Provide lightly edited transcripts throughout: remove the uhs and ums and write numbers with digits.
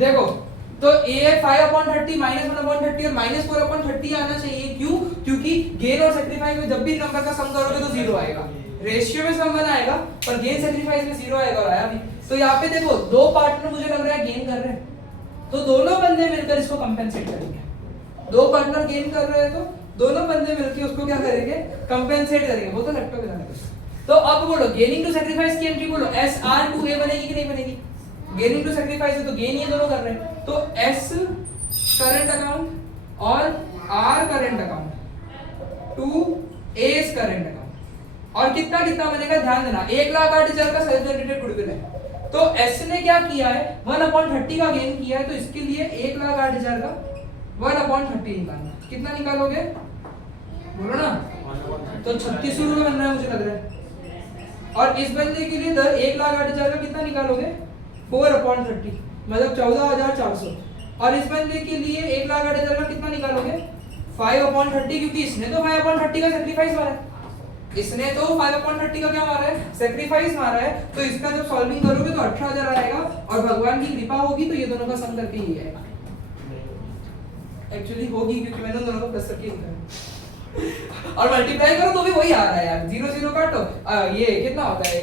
देखो तो a है 5/30 -1/30 और -4/30 आना चाहिए। क्यों? क्योंकि गेन और सैक्रिफाइस में जब भी नंबर का सम करोगे तो जीरो आएगा। रेशियो में सम 1 आएगा पर गेन सैक्रिफाइस में जीरो आएगा और आया भी। तो यहाँ पे देखो दो पार्टनर मुझे लग रहा है गेन कर रहे हैं, तो दोनों बंदे मिलकर इसको कंपेंसेट करेंगे। दो पार्टनर गेन कर रहे हैं तो दोनों बंदे मिलकर उसको क्या करेंगे? कंपेंसेट करेंगे। वो तो लैपटॉप में तो अब बोलो गेनिंग टू सैक्रिफाइस की एंट्री बोलो SR2A बनेगी कि नहीं बनेगी? गेनिंग टू सैक्रिफाइस है तो गेन ये दोनों कर रहे हैं, तो S करंट अकाउंट और R current account to A's current account. और कितना कितना बनेगा ध्यान देना, 1,08,000 का सेल्फ जनरेटेड गुडविल है। तो S ने क्या किया है 1/30 का गेन किया है, तो इसके लिए 1,08,000 का 1/30 निकालना। कितना निकालोगे बोलो ना? तो 3600 रुपये बन रहा है मुझे लग रहा है। और इस बंदे के लिए 1,08,000 का कितना निकालोगे 4/30 मतलब 14,400। और इस बंदे के लिए 1,08,000 का कितना निकालोगे 5/30, क्योंकि इसने तो 5/30 का सैक्रिफाइस मारा है। इसने तो 5/30 का क्या मारा है? सैक्रिफाइस मारा है। तो इसका जब सॉल्विंग करोगे तो 18,000 आएगा और भगवान की कृपा होगी तो ये दोनों का सम करके ही आएगा। एक्चुअली होगी क्योंकि मैंने दोनों को प्लस करके लिखा है और मल्टीप्लाई करो तो भी वही आ रहा है यार। 0 0 काटो ये कितना होता है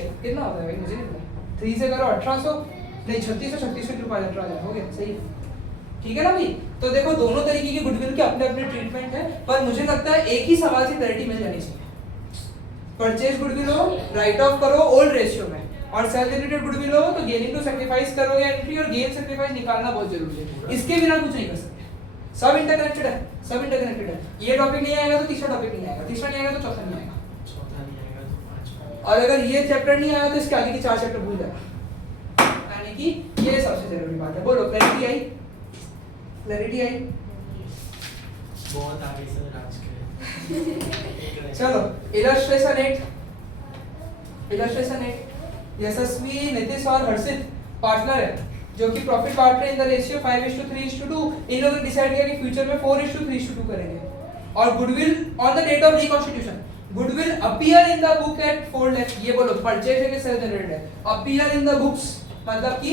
भाई मुझे नहीं पता। 3 से करो 1800 नहीं 3600 3600 रुपए 18,000 हो गया सही ठीक है ना भाई। तो देखो दोनों तरीके की गुडविल के अपने अपने ट्रीटमेंट है, पर मुझे लगता है एक ही सवाल से क्लैरिटी मिल जानी चाहिए। परचेज गुडविल हो राइट ऑफ करो ओल्ड रेशियो में, और सेल्फ जनरेटेड गुडविल हो तो गेनिंग टू सैक्रिफाइस करोगे एंट्री, और गेन सैक्रिफाइस निकालना बहुत जरूरी है। इसके बिना कुछ नहीं कर सकते। सब इंटरकनेक्टेड है, सब इंटरकनेक्टेड है। ये टॉपिक नहीं आएगा तो तीसरा टॉपिक नहीं आएगा, तीसरा नहीं आएगा तो चौथा नहीं आएगा, चौथा नहीं आएगा तो पांचवा। और अगर ये चैप्टर नहीं आया तो इसके आगे के 4 चैप्टर भूल जाना। यानी कि ये सबसे जरूरी बात है। बोलो क्लैरिटी आई? क्लैरिटी आई? बहुत आगे से राज के चलो इलस्ट्रेशन 8 यशस्वी नितिश और हर्षित पार्टनर है जो कि प्रॉफिट बांट रहे हैं इन द रेशियो 5:3:2। इन लोगों ने डिसाइड किया कि फ्यूचर में 4:3:2 करेंगे। और goodwill on the date of reconstitution goodwill appear in the book at 4 lakh. ये बोलो परचेज है कि सेल्फ जनरेटेड है? अपीयर इन द बुक्स मतलब कि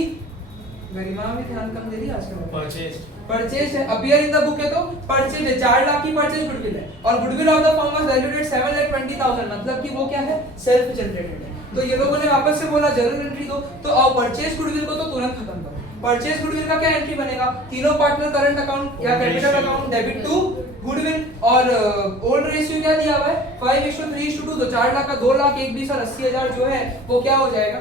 गरिमा में ध्यान कम दे रही है आजकल। परचेज है, अपीयर इन द बुक है तो परचेज है। 4 लाख की परचेज गुडविल है और goodwill of the firm was valued at 7,20,000 मतलब कि वो क्या है सेल्फ जनरेटेड है। तो ये लोगों ने वापस से बोला जर्नल एंट्री दो, तो अब परचेज गुडविल को तो तुरंत खत्म करो। परचेज गुडविल का क्या एंट्री बनेगा? तीनों पार्टनर करंट अकाउंट या capital account debit to goodwill, और ओल्ड रेशियो क्या दिया हुआ है 5:3:2। तो 4 लाख का 2 लाख 1,20 और 80,000 जो है वो क्या हो जाएगा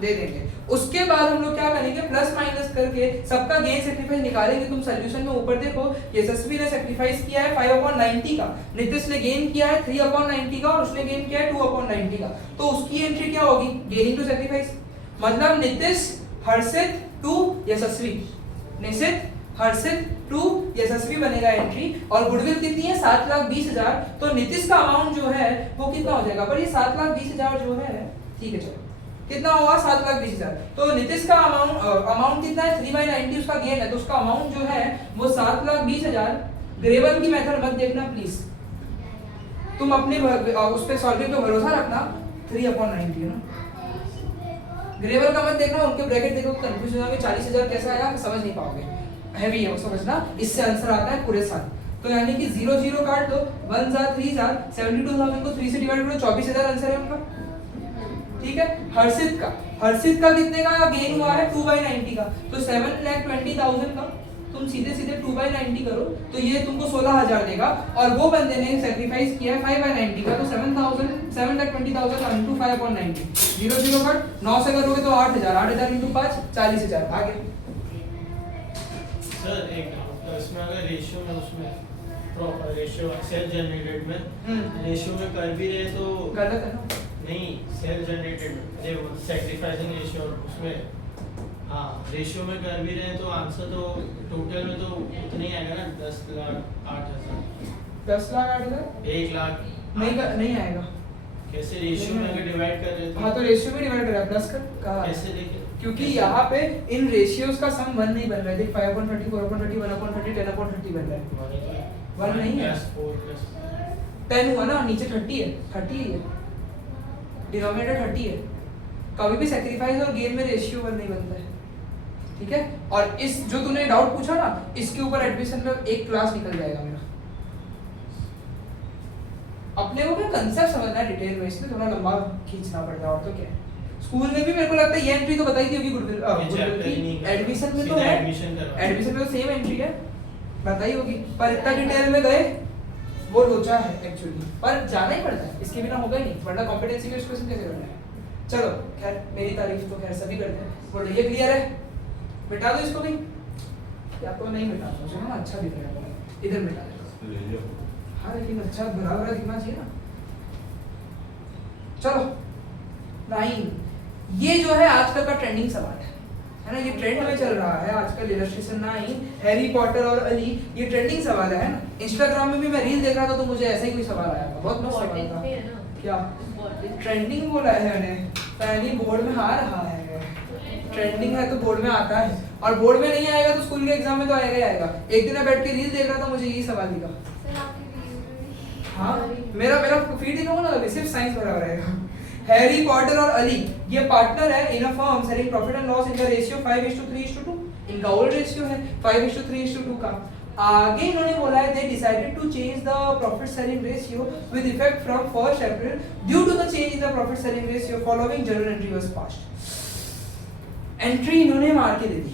दे देंगे। उसके बाद हम लोग क्या करेंगे प्लस माइनस करके सबका गेन सैक्रिफाइस निकालेंगे। तुम सॉल्यूशन में ऊपर देखो यशस्वी ने सैक्रिफाइस किया है 5/90 का, नितिश ने गेन किया है 3/90 का और उसने गेन किया है 2/90 का। तो उसकी एंट्री क्या होगी गेनिंग टू सैक्रिफाइस, मतलब नितिश हर्षित टू यशस्वी, नितिश हर्षित टू यशस्वी बनेगा एंट्री। और गुडविल कितनी है 7,20,000। तो नितिश का अमाउंट जो है वो कितना हो जाएगा? पर ये 7,20,000 जो है ठीक है चलो कितना होगा 7,20,000। तो नितिश का अमाउंट कितना है 3/90 उसका गेन है, तो उसका अमाउंट जो है वो 7,20,000। ग्रेवल की मेथड मत देखना प्लीज, तुम अपने उस पे सॉल्विंग पे भरोसा रखना 3/90 ना। ग्रेवल का मत देखना, उनके ब्रैकेट देखो कंफ्यूजन होगा 40,000 कैसा आया समझ नहीं पाओगे, हैवी है वो समझना। इससे आंसर आता है पूरे साल। तो यानी कि 0 0 काट दो 1 जार 3 जार 72,000 को 3 से डिवाइड करो 24,000 आंसर है उनका ठीक है। हर्षित का कितने का गेन हुआ है 2/90 का, तो 7,20,000 का तुम सीधे सीधे 2/90 करो तो ये तुमको 16,000 देगा। और वो बंदे ने सैक्रिफाइस किया है 5/90 का, तो 7,20,000 into 5/90 0 0 कट 9 से करोगे तो 8,000 into 5 40,000 आगे। सर एक इसमें अगर रेशियो में उसमें प्रॉपर रेशियो सेल्फ जनरेटेड में रेशियो में कर भी रहे तो गलत है ना? नहीं सेल्फ जनरेटेड ये सैक्रिफाइसिंग रेशियो उसमें हाँ रेशियो में कर भी रहे हैं तो आंसर तो टोटल में तो उतना ही आएगा ना 10,08,000 10,08,000 1 लाख नहीं आएगा। कैसे रेशियो में अगर डिवाइड कर रहे हाँ तो रेशियो में डिवाइड करा प्लस कर कहा कैसे देखें क्योंकि यहाँ पे इन रेशियोज का सम 1 नहीं बन रहा है। देख 5/30 4/30 1/30 10/30 बन रहा है 1 नहीं है 10 हुआ ना, नीचे 30 है 30 है डिनोमिनेटर 30 है। कभी भी सैक्रिफाइस और गेन में रेशियो 1 नहीं बनता है ठीक है। और इस जो तूने डाउट पूछा ना, इसके ऊपर एडमिशन में एक क्लास निकल जाएगा मेरा। अपने को क्या कंसेप्ट समझना है डिटेल में, इसलिए थोड़ा लंबा खींचना पड़ता है, और तो क्या है। स्कूल में भी मेरे को लगता है ये एंट्री तो बताई थी होगी गुडविल की, एडमिशन में तो है, एडमिशन में तो सेम एंट्री है बताई होगी, पर इतना डिटेल में गए वो लोचा है एक्चुअली, पर जाना ही पड़ता है, इसके बिना होगा ही नहीं, वरना कॉम्पिटेंसी बेस्ड क्वेश्चन कैसे करना है। चलो खैर मेरी तारीफ तो खैर सभी करते हैं, बोलो ये क्लियर है, मिटा दो इसको भी, या तो नहीं मिटा दो, चलो ना अच्छा दिख रहा है, इधर मिटा दो, हाँ लेकिन अच्छा भरा भरा दिखना चाहिए ना। चलो 9, ये जो है आजकल का ट्रेंडिंग सवाल है ना, ये ट्रेंड में चल रहा है आजकल, इलस्ट्रेशन 9, हैरी पॉटर और अली, ये ट्रेंडिंग सवाल है ना। इंस्टाग्राम में भी मैं रील देख रहा था तो मुझे ऐसा ही कोई सवाल आया था, बहुत मस्त सवाल था। क्या ट्रेंडिंग बोला है मैंने, पहली बोर्ड में आ रहा है, ट्रेंडिंग है तो बोर्ड में आता है, और बोर्ड में नहीं आएगा तो स्कूल के एग्जाम में तो आएगा ही आएगा। एक दिन मैं बैठ के रील देख रहा था, मुझे यही सवाल दिखा। हाँ मेरा फीड दिखाऊंगा ना, सिर्फ साइंस भरा रहेगा। हैरी पॉटर और अली ये पार्टनर है in a firm selling profit and loss in the ratio 5:3:2, इनका ओल्ड रेशियो है 5:3:2 का। आगे इन्होंने बोला है they decided to change the profit selling ratio with effect from 1 April due to the change in the profit selling ratio following journal entry was passed. Entry इन्होंने मार के दे दी,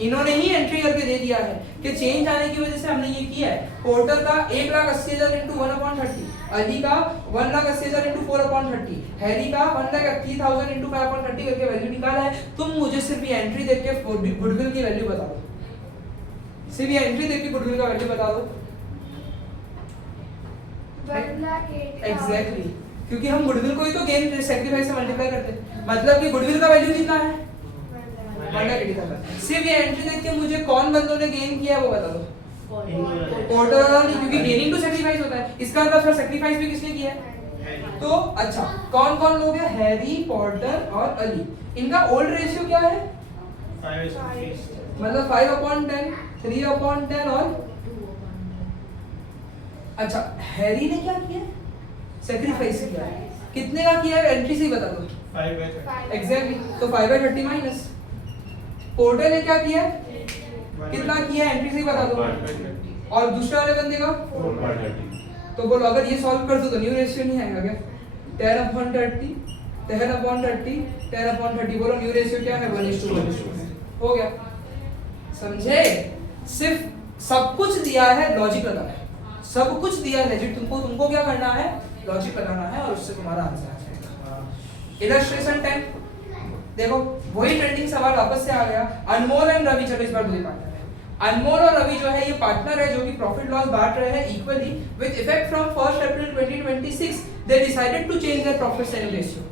इन्होंने ही एंट्री करके दे दिया है कि चेंज आने की वजह से हमने ये किया है। पोर्टर का 1,80,000 इंटू 1/30, अली का 1,80,000 इंटू 4/30, हैरी का 1,80,000 इंटू 5/30 करके वैल्यू निकाला है। तुम मुझे सिर्फ ये एंट्री देख के गुडविल की वैल्यू बता दो, सिर्फ ये एंट्री देख के गुडविल का वैल्यू बता दो। एग्जैक्टली, क्योंकि हम गुडविल को ही तो गेन सैक्रिफाइस से मल्टीप्लाई करते हैं, मतलब कि गुडविल का वैल्यू कितना है 1,80,000। सिर्फ ये एंट्री देख के मुझे कौन बंदों ने गेन किया है वो बता दो। पोर्टर नहीं, क्योंकि गेनिंग टू सैक्रिफाइस होता है, इसका मतलब फिर सैक्रिफाइस भी किसने किया है। तो अच्छा कौन कौन लोग हैं, हैरी पॉटर और अली, इनका ओल्ड रेशियो क्या है 5:3, मतलब 5/10, 3/10 और अच्छा हैरी ने क्या किया, सैक्रिफाइस किया है, कितने का किया है एंट्री से ही बता दो। 5/30 एग्जैक्टली, तो 5/30 माइनस। पोर्टर ने क्या किया, कितना किया एंट्री से ही बता दो, और दूसरे वाले बंदे का 4/30। तो बोलो अगर ये सॉल्व कर दो तो न्यू रेशियो नहीं आएगा क्या, 10/30, 10/30, 10/30, बोलो न्यू रेशियो क्या है 1:1 हो गया। समझे, सिर्फ सब कुछ दिया है, लॉजिक लगाना है, सब कुछ दिया है लेजिट, तुमको क्या करना है, लॉजिक लगाना है और उससे तुम्हारा आंसर आ जाएगा। इलस्ट्रेशन 10 देखो, वही ट्रेंडिंग सवाल वापस से आ गया। अनमोल एंड रवि, चलो इस बार मुझे पार्टनर है, अनमोल और रवि जो है ये पार्टनर है जो कि प्रॉफिट लॉस बांट रहे हैं equally with effect from 1 April 2026 they decided to change their profit sharing ratio.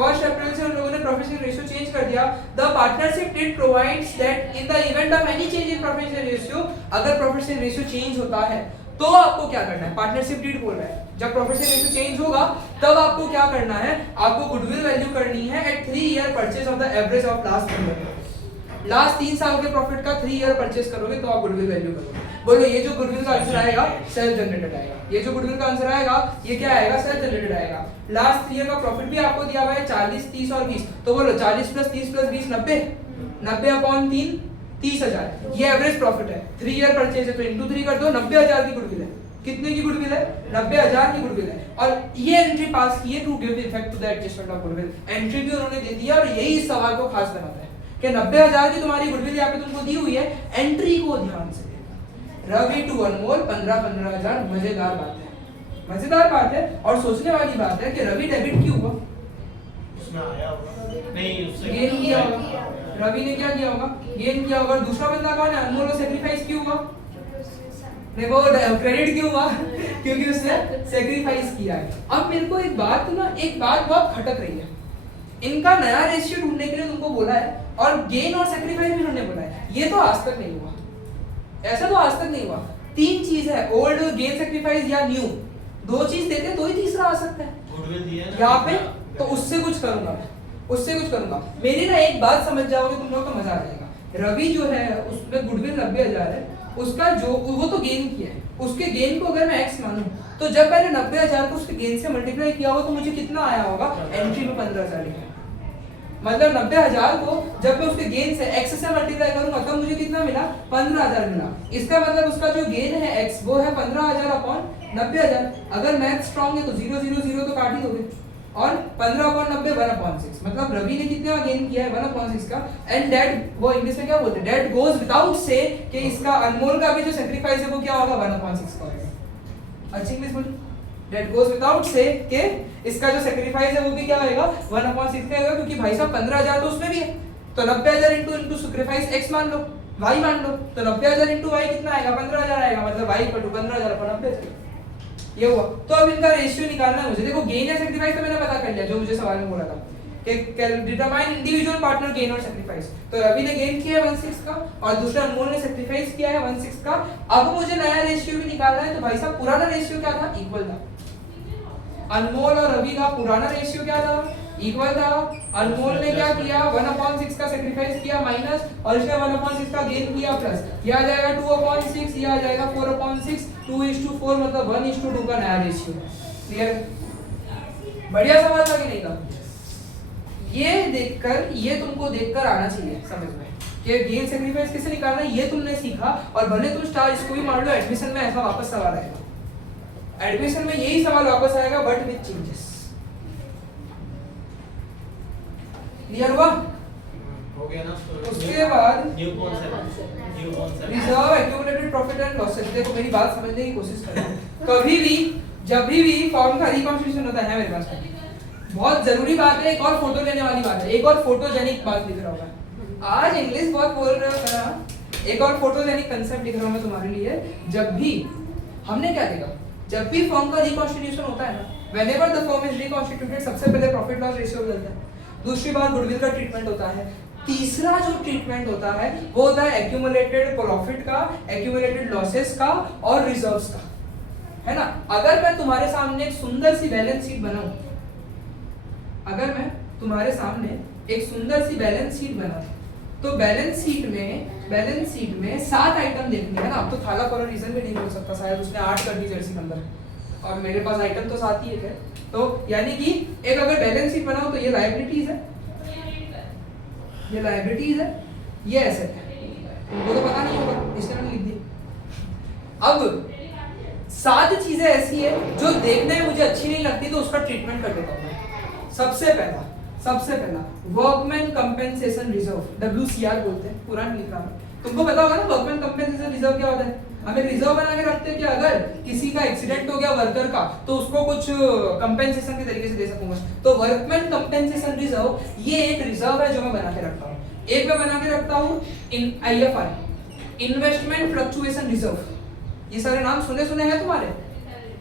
1 April से उन लोगों ने प्रॉफिट शेयरिंग रेशियो चेंज कर दिया। The partnership did provides that in the event of any change in profit sharing ratio, अगर profit sharing ratio change होता है तो आपको क्या करना है, पार्टनरशिप डीड बोल रहा है, जब प्रॉफिट शेयरिंग रेशियो चेंज होगा तब आपको क्या करना है, आपको गुडविल वैल्यू करनी है at 3 year purchase of the average of last 3 year. Last 3 साल के प्रॉफिट का 3 ईयर परचेज करोगे तो आप गुडविल वैल्यू करोगे। बोलो ये जो गुडविल का आंसर आएगा सेल्फ जनरेटेड आएगा, ये जो गुडविल का आंसर आएगा ये क्या आएगा, सेल्फ जनरेटेड आएगा। लास्ट 3 ईयर का प्रॉफिट भी आपको दिया हुआ है 40, 30 और 20, तो बोलो 40 + 30 + 20 90, 90/3 30,000, ये एवरेज प्रॉफिट है। 3 ईयर परचेज है तो इंटू 3 कर दो, 90,000 की गुडविल है। कितने की गुडविल है, 90,000 की गुडविल है। और ये एंट्री पास की है to give effect to the adjustment of goodwill, entry भी उन्होंने दे दिया, और यही इस सवाल को खास बनाता है कि 90,000 की तुम्हारी गुडविल यहाँ पे तुमको दी हुई है, एंट्री को ध्यान से देखना। रवि टू अनमोल 15,000, मजेदार बात है, मजेदार बात है। और सोचने वाली बात है कि रवि डेबिट क्यों हुआ, उसमें आया होगा नहीं, उससे गेन किया होगा, रवि ने क्या किया होगा, गेन किया होगा। दूसरा बंदा कौन है, अनमोल, सैक्रिफाइस क्यों हुआ, देखो क्रेडिट क्यों हुआ, क्योंकि उसने सैक्रिफाइस किया है। अब मेरे को एक बात बहुत खटक रही है, इनका नया रेशियो ढूंढने के लिए तुमको बोला है और गेन और सैक्रिफाइस भी ढूंढने बोला है, ये तो आज तक नहीं हुआ, ऐसा तो आज तक नहीं हुआ। 3 चीज है, ओल्ड, गेन, सैक्रिफाइस या न्यू, 2 चीज देते तो ही तीसरा आ सकता है गुडविल दिया ना यहाँ पे, तो उससे कुछ करूंगा मैं, उससे कुछ करूंगा। मेरी ना एक बात समझ जाओगे तुम लोग तो मजा आ जाएगा। रवि जो है उसमें गुडविल 90,000 है, उसका जो वो तो गेन किया है, उसके गेन को अगर मैं x मानूं तो जब मैंने 90,000 को उसके गेन से मल्टीप्लाई किया होगा तो मुझे कितना आया होगा, एंट्री में 15,000 लिखा है। मतलब 90,000 को जब मैं उसके गेन से x से मल्टीप्लाई करूंगा तब मुझे कितना मिला 15,000 मिला। इसका मतलब उसका जो गेन है x वो है 15,000 अपॉन 90,000। अगर मैथ स्ट्रांग है तो 0 0 0 तो काट ही दोगे और 15 अपॉन 90 1/6। मतलब रवि ने कितना गेन किया है 1/6 का। एंड दैट वो इंग्लिश में क्या बोलते हैं, दैट गोज विदाउट से कि इसका अनमोल का भी जो सेक्रीफाइस है वो क्या होगा 1/6 का होगा। अच्छी इंग्लिश बोली, दैट गोज विदाउट से कि इसका जो सेक्रीफाइस है वो भी क्या होगा 1/6 का होगा, क्योंकि भाई साहब 15,000 तो उसमें भी है। तो 90,000 इनटू सेक्रीफाइस x मान लो, y मान लो, तो 90,000 इनटू y कितना आएगा 15,000 आएगा। मतलब y इक्वल टू 15,000 अपॉन 90,000 ये हुआ। तो अब इनका रेशियो निकालना है मुझे। देखो गेन या सेक्रीफाइस तो मैंने पता कर लिया जो मुझे सवाल में बोला था कि डिटरमाइन इंडिविजुअल पार्टनर गेन और सेक्रीफाइस। तो रवि ने गेन किया है 1/6 का और दूसरा अनमोल ने सेक्रीफाइस किया है 1/6 का। अब मुझे नया रेशियो भी निकालना है। तो भाई साहब पुराना रेशियो क्या था, इक्वल था। अनमोल और रवि का पुराना रेशियो क्या था, इक्वल था। अनमोल ने क्या किया 1/6 का सेक्रीफाइस किया माइनस, और इसने 1/6 का गेन किया प्लस। ये आ जाएगा 2/6, ये आ जाएगा 4/6, 2:4 मतलब 1:2 का नया रेशियो। क्लियर, बढ़िया सवाल था कि नहीं था। ये देखकर, ये तुमको देखकर आना चाहिए समझ में कि गेन सेक्रीफाइस कैसे निकालना है, ये तुमने सीखा। और भले तुम स्टार इसको भी मान लो, एडमिशन में ऐसा वापस सवाल आएगा। एडमिशन में यही सवाल वापस आएगा बट विद चेंजेस। क्लियर हुआ? हो गया ना। उसके बाद new concept reserve accumulated profit and losses. देखो मेरी बात समझने की कोशिश करो। कभी भी जब भी फॉर्म का रिकॉन्स्टिट्यूशन होता है मेरे पास बहुत जरूरी बात है, एक और फोटो लेने वाली बात है, एक और फोटोजेनिक बात लिख रहा हूं मैं। आज इंग्लिश बहुत बोल रहे हो, एक और फोटोजेनिक कंसेप्ट लिख रहा हूं मैं तुम्हारे लिए। जब भी हमने क्या देखा, जब भी फॉर्म का रिकॉन्स्टिट्यूशन होता है ना, whenever the form is reconstituted, सबसे पहले प्रॉफिट लॉस रेशियो बदलता है। दूसरी बात गुडविल का ट्रीटमेंट होता है। तीसरा जो ट्रीटमेंट होता है वो होता है एक्यूमुलेटेड प्रॉफिट का, एक्यूमुलेटेड लॉसेस का और रिजर्व्स का, है ना। अगर मैं तुम्हारे सामने एक सुंदर सी बैलेंस शीट बनाऊं, अगर मैं तुम्हारे सामने एक सुंदर सी बैलेंस शीट बनाऊं, तो बैलेंस शीट में 7 आइटम देखने हैं ना। अब तो थाला फॉर रीजन भी नहीं बोल सकता, शायद उसने 8 कर दी जर्सी नंबर, और मेरे पास आइटम तो 7 ही है। तो यानी कि एक अगर बैलेंस शीट बनाओ तो ये लायबिलिटीज है, ये लायबिलिटीज है, ये एसेट है। उनको तो पता नहीं होगा इसलिए मैंने लिख दिया। अब 7 चीजें ऐसी है जो देखने में मुझे अच्छी नहीं लगती, तो उसका ट्रीटमेंट कर देता हूं। सबसे पहला वर्कमैन कंपेंसेशन रिजर्व, WCR बोलते हैं, पूरा नहीं लिख रहा मैं। तुमको पता होगा ना वर्कमैन कंपेंसेशन रिजर्व क्या होता है। हम एक रिजर्व बना के रखते हैं कि अगर किसी का एक्सीडेंट हो गया वर्कर का, तो उसको कुछ कंपेंसेशन के तरीके से दे सकूंगा। तो वर्कमैन कंपेंसेशन रिजर्व ये एक रिजर्व है जो मैं बना के रखता हूँ। एक मैं बना के रखता हूँ इन IFR, इन्वेस्टमेंट फ्लक्चुएशन रिजर्व। ये सारे नाम सुने हैं तुम्हारे,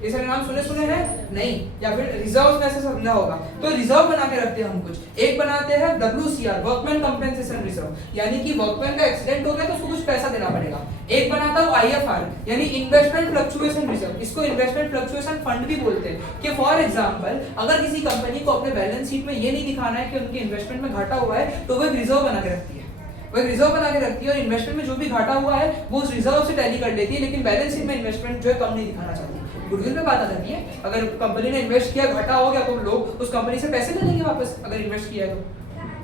ये सारे नाम सुने हैं नहीं, या फिर रिजर्व में ऐसे समझना होगा। तो रिजर्व बना के रखते हैं हम कुछ। एक बनाते हैं WCR, वर्कमैन कंपेंसेशन रिजर्व, यानी कि वर्कमैन का एक्सीडेंट हो गया तो उसको कुछ पैसा देना पड़ेगा। एक बनाता हूं IFR, यानी इन्वेस्टमेंट फ्लक्चुएशन रिजर्व। इसको इन्वेस्टमेंट फ्लक्चुएशन फंड भी बोलते हैं कि फॉर एग्जांपल अगर किसी कंपनी को अपने बैलेंस शीट में ये नहीं दिखाना है कि उनके इन्वेस्टमेंट में घाटा हुआ है, तो वो एक रिजर्व बना के रखती है। वो एक रिजर्व बना के रखती है और इन्वेस्टमेंट में जो भी घाटा हुआ है वो उस रिजर्व से टैली कर लेती है, लेकिन बैलेंस शीट में इन्वेस्टमेंट जो है कम नहीं दिखाना चाहती। गुडविल में बात आ जाती है, अगर कंपनी ने इन्वेस्ट किया घाटा हो गया तो लोग उस कंपनी से पैसे ले लेंगे वापस, अगर इन्वेस्ट किया है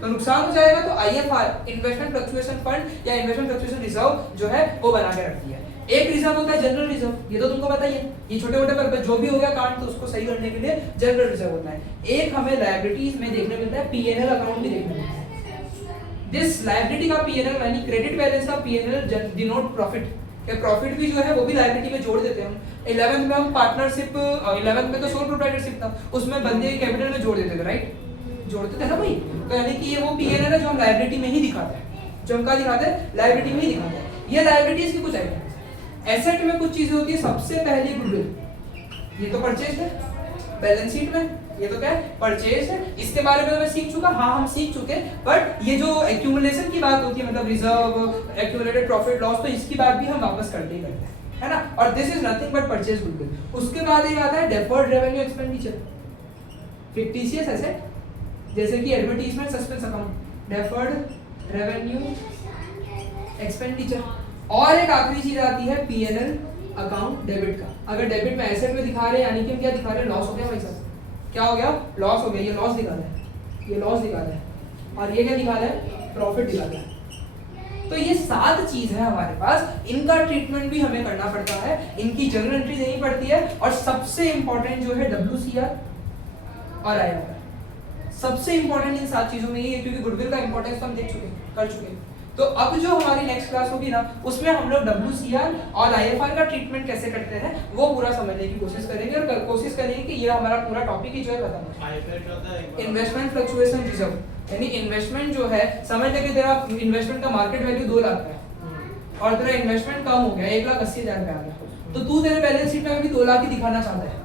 तो नुकसान हो जाएगा। तो IFR, इन्वेस्टमेंट फ्लक्चुएशन फंड या इन्वेस्टमेंट फ्लक्चुएशन रिजर्व जो है वो बना के रखती है। एक रिजर्व होता है जनरल रिजर्व, ये तो तुमको पता ही है, ये छोटे मोटे पर्पस जो भी हो गया कांड तो उसको सही करने के लिए जनरल रिजर्व होता है। एक हमें लायबिलिटीज में देखने मिलता है, P&L अकाउंट भी देखने मिलता है। दिस लायबिलिटी का P&L यानी क्रेडिट बैलेंस का P&L डिनोट प्रॉफिट, कि प्रॉफिट भी जो है वो भी लायबिलिटी में जोड़ देते हैं हम। 11th में हम पार्टनरशिप, 11th में तो सोल प्रोप्राइटरशिप था, उसमें बंदे के कैपिटल में जोड़ देते थे, राइट, जोड़ते थे ना भाई। तो यानी कि ये वो P&L है जो हम लायबिलिटी में ही दिखाते हैं, जो हम क्या दिखाते हैं, लायबिलिटी में ही दिखाते हैं। ये लायबिलिटीज की कुछ आइटम। एसेट में कुछ चीजें होती है, सबसे पहली गुडविल, ये तो परचेज है बैलेंस शीट में, ये तो क्या है, परचेज है। इसके बारे में तो मैं सीख चुका, हाँ हम सीख चुके, बट ये जो एक्यूमुलेशन की बात होती है, मतलब रिजर्व, एक्यूमुलेटेड प्रॉफिट लॉस, तो इसकी बात भी हम वापस करते ही करते हैं, है ना। और this is nothing but purchase goodwill. उसके बाद एक आता है deferred revenue expenditure, fictitious asset, जैसे कि advertisement suspense account, deferred revenue expenditure. और एक आखिरी चीज आती है P&L अकाउंट डेबिट का। अगर डेबिट में एसेट में दिखा रहे हैं, यानी कि हम क्या दिखा रहे हैं, लॉस हो गया भाई साहब, क्या हो गया, लॉस हो गया, ये लॉस दिखा रहा है, ये लॉस दिखा रहा है, और ये क्या दिखा रहा है, प्रॉफिट दिखा रहा है। तो ये 7 चीज है हमारे पास, इनका ट्रीटमेंट भी हमें करना पड़ता है, इनकी जर्नल एंट्री देनी पड़ती है, और सबसे इंपॉर्टेंट जो है WCR और IFR। सबसे इंपॉर्टेंट इन 7 चीजों में ये है, क्योंकि गुडविल का इंपॉर्टेंस तो हम देख चुके हैं, कर चुके हैं। तो अब जो हमारी नेक्स्ट क्लास होगी ना, उसमें हम लोग WCR और IFR का ट्रीटमेंट कैसे करते हैं वो पूरा समझने की कोशिश करेंगे, और कोशिश करेंगे कि ये हमारा पूरा टॉपिक ही जो है खत्म हो जाए। इन्वेस्टमेंट फ्लक्चुएशन रिजर्व, यानी इन्वेस्टमेंट जो है, समझ ले कि तेरा इन्वेस्टमेंट का मार्केट वैल्यू 2 लाख है और तेरा इन्वेस्टमेंट कम हो गया, 1,80,000 पे आ गया, तो तू तेरे बैलेंस शीट में अभी 2 लाख ही दिखाना चाहता है।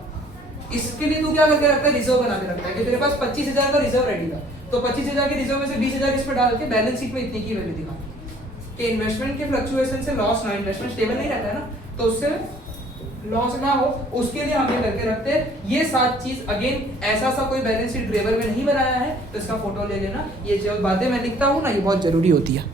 इसके लिए तू क्या करके रखता है, रिजर्व बना के रखता है कि तेरे पास 25,000 का रिजर्व रेडी था, तो 25,000 के रिजर्व में से 20,000 इस पे डाल के बैलेंस शीट में इतनी की वैल्यू दिखा कि इन्वेस्टमेंट के फ्लक्चुएशन से लॉस ना, इन्वेस्टमेंट स्टेबल नहीं रहता है ना, तो उससे लॉस ना हो, उसके लिए हम ये करके रखते हैं। ये 7 चीज अगेन ऐसा सा कोई बैलेंस शीट ग्रेवर में नहीं बनाया है, तो इसका फोटो ले लेना। ये जो बातें मैं लिखता हूँ ना, ये बहुत जरूरी होती है।